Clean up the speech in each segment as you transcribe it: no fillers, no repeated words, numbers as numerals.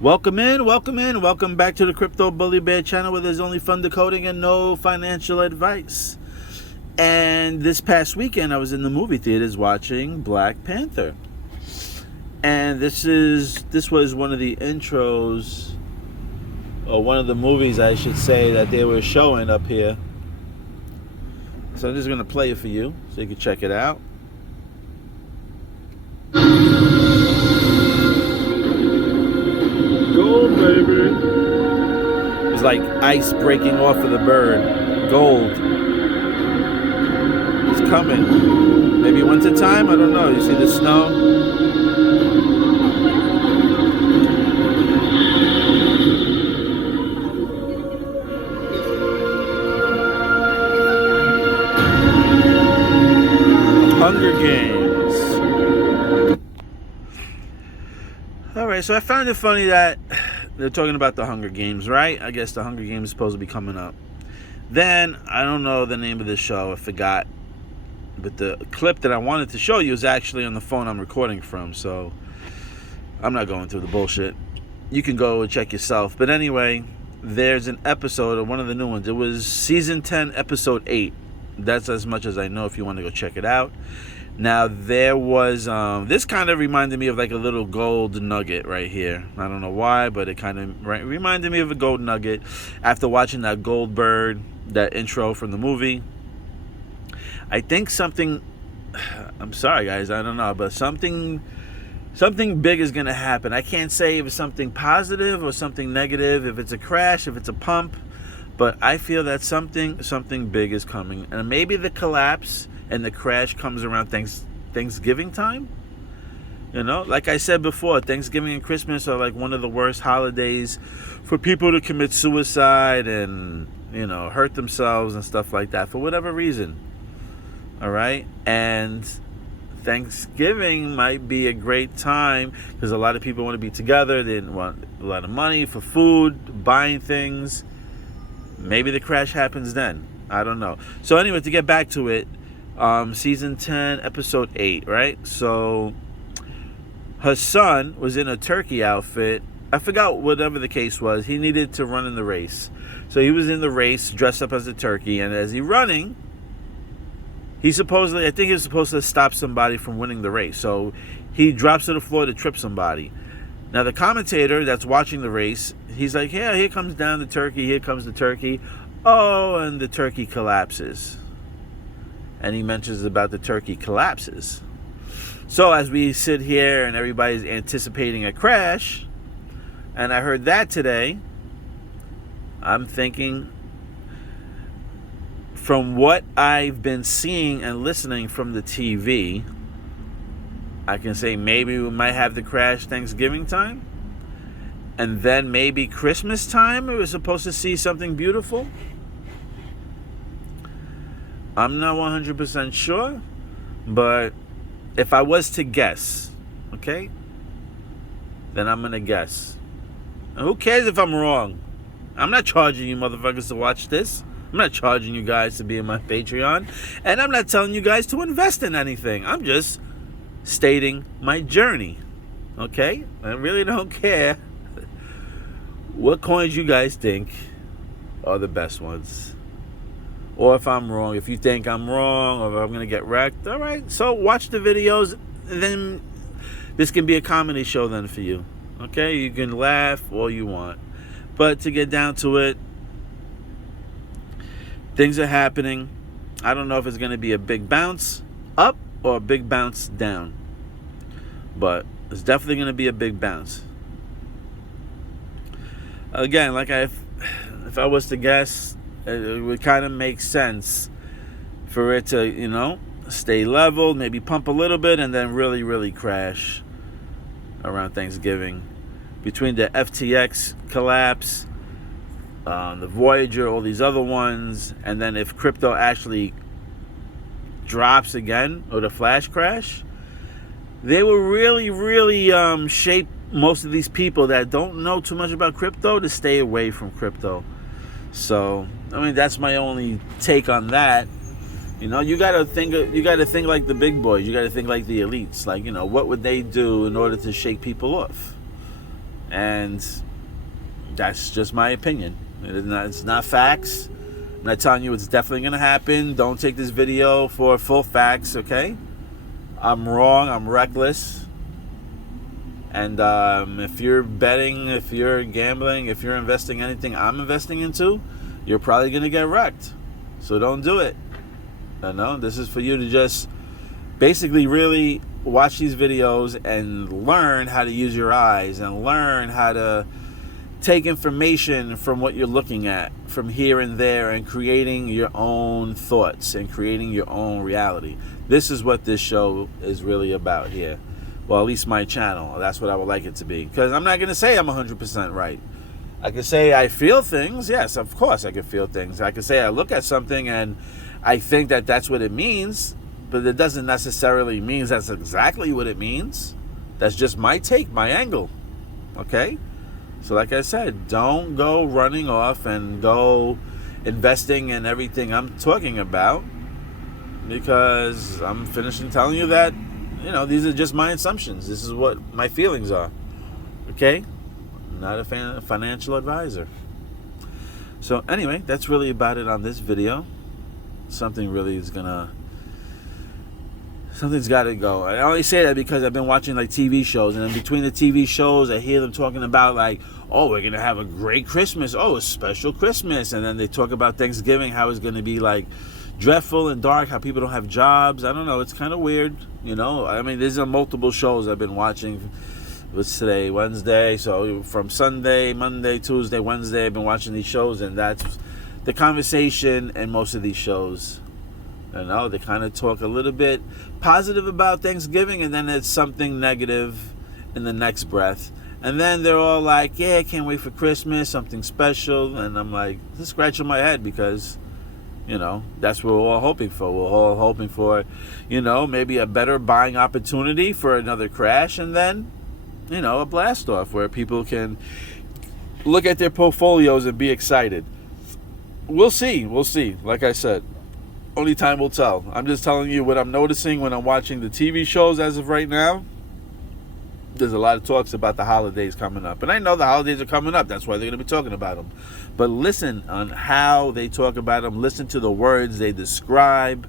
Welcome back to the Crypto Bully Bear channel where there's only fun decoding and no financial advice. And this past weekend I was in the movie theaters watching Black Panther. And this was one of the intros, or one of the movies I should say, that they were showing up here. So I'm just going to play it for you so you can check it out. Gold, baby. It's like ice breaking off of the bird. Gold. It's coming. Maybe winter time? I don't know. You see the snow? Hunger Games. Alright, so I found it funny that they're talking about the Hunger Games, right? I guess the Hunger Games is supposed to be coming up. Then, I don't know the name of the show, I forgot. But the clip that I wanted to show you is actually on the phone I'm recording from, so I'm not going through the bullshit. You can go and check yourself. But anyway, there's an episode of one of the new ones. It was season 10, episode 8. That's as much as I know if you want to go check it out. Now, there was, this kind of reminded me of like a little gold nugget right here. I don't know why, but it kind of reminded me of a gold nugget after watching that Goldberg, that intro from the movie. I think something, I'm sorry guys, I don't know, but something big is going to happen. I can't say if it's something positive or something negative, if it's a crash, if it's a pump, but I feel that something big is coming. And maybe the collapse and the crash comes around Thanksgiving time. You know, like I said before, Thanksgiving and Christmas are like one of the worst holidays for people to commit suicide and, you know, hurt themselves and stuff like that for whatever reason. All right? And Thanksgiving might be a great time because a lot of people want to be together. They want a lot of money for food, buying things. Maybe the crash happens then. I don't know. So anyway, to get back to it, season 10, episode 8, right? So her son was in a turkey outfit. I forgot whatever the case was. He needed to run in the race. So he was in the race dressed up as a turkey. And as he's running, I think he was supposed to stop somebody from winning the race. So he drops to the floor to trip somebody. Now the commentator that's watching the race, he's like, yeah, here comes down the turkey. Here comes the turkey. Oh, and the turkey collapses. And he mentions about the turkey collapses. So as we sit here and everybody's anticipating a crash, and I heard that today, I'm thinking, from what I've been seeing and listening from the TV, I can say maybe we might have the crash Thanksgiving time. And then maybe Christmas time we were supposed to see something beautiful. I'm not 100% sure, but if I was to guess, okay, then I'm going to guess. And who cares if I'm wrong? I'm not charging you motherfuckers to watch this. I'm not charging you guys to be in my Patreon. And I'm not telling you guys to invest in anything. I'm just stating my journey, okay? I really don't care what coins you guys think are the best ones. Or if I'm wrong, if you think I'm wrong, or if I'm going to get wrecked, all right. So watch the videos, and then this can be a comedy show then for you. Okay? You can laugh all you want. But to get down to it, things are happening. I don't know if it's going to be a big bounce up or a big bounce down. But it's definitely going to be a big bounce. Again, like if I was to guess, it would kind of make sense for it to, you know, stay level, maybe pump a little bit, and then really, really crash around Thanksgiving. Between the FTX collapse, the Voyager, all these other ones, and then if crypto actually drops again, or the flash crash, they will really, really shape most of these people that don't know too much about crypto to stay away from crypto. So, I mean, that's my only take on that. You know, you gotta think like the big boys. You gotta think like the elites. Like, you know, what would they do in order to shake people off? And that's just my opinion. It's not facts. I'm not telling you it's definitely going to happen. Don't take this video for full facts, okay? I'm wrong. I'm reckless. And if you're betting, if you're gambling, if you're investing anything I'm investing into, you're probably going to get wrecked. So don't do it. This is for you to just basically really watch these videos and learn how to use your eyes and learn how to take information from what you're looking at from here and there and creating your own thoughts and creating your own reality. This is what this show is really about here. Well, at least my channel. That's what I would like it to be. Because I'm not going to say I'm 100% right. I could say I feel things. Yes, of course I could feel things. I could say I look at something and I think that that's what it means. But it doesn't necessarily mean that's exactly what it means. That's just my take, my angle. Okay? So like I said, don't go running off and go investing in everything I'm talking about, because I'm finishing telling you that, these are just my assumptions. This is what my feelings are. Okay? I'm not a financial advisor. So anyway, that's really about it on this video. Something's got to go. I only say that because I've been watching like TV shows, and in between the TV shows I hear them talking about like, oh, we're going to have a great Christmas. Oh, a special Christmas. And then they talk about Thanksgiving, how it's going to be like dreadful and dark, how people don't have jobs. I don't know. It's kind of weird. I mean, these are multiple shows I've been watching. What's today? Wednesday. So from Sunday, Monday, Tuesday, Wednesday, I've been watching these shows, and that's the conversation in most of these shows. They kind of talk a little bit positive about Thanksgiving, and then it's something negative in the next breath. And then they're all like, yeah, I can't wait for Christmas, something special. And I'm like, just scratching my head, because, that's what we're all hoping for. We're all hoping for, maybe a better buying opportunity for another crash, and then, a blast off where people can look at their portfolios and be excited. We'll see. Like I said, only time will tell. I'm just telling you what I'm noticing when I'm watching the TV shows as of right now. There's a lot of talks about the holidays coming up. And I know the holidays are coming up. That's why they're going to be talking about them. But listen on how they talk about them. Listen to the words they describe.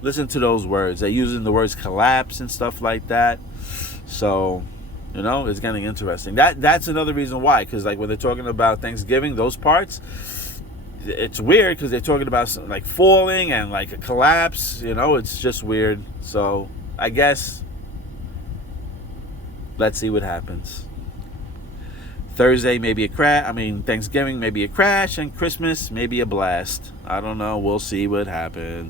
Listen to those words. They're using the words collapse and stuff like that. So, it's getting interesting. That's another reason why. Because like when they're talking about Thanksgiving, those parts, it's weird because they're talking about like falling and like a collapse. It's just weird. So I guess let's see what happens. Thursday maybe a crash. Thanksgiving maybe a crash, and Christmas maybe a blast. I don't know. We'll see what happens.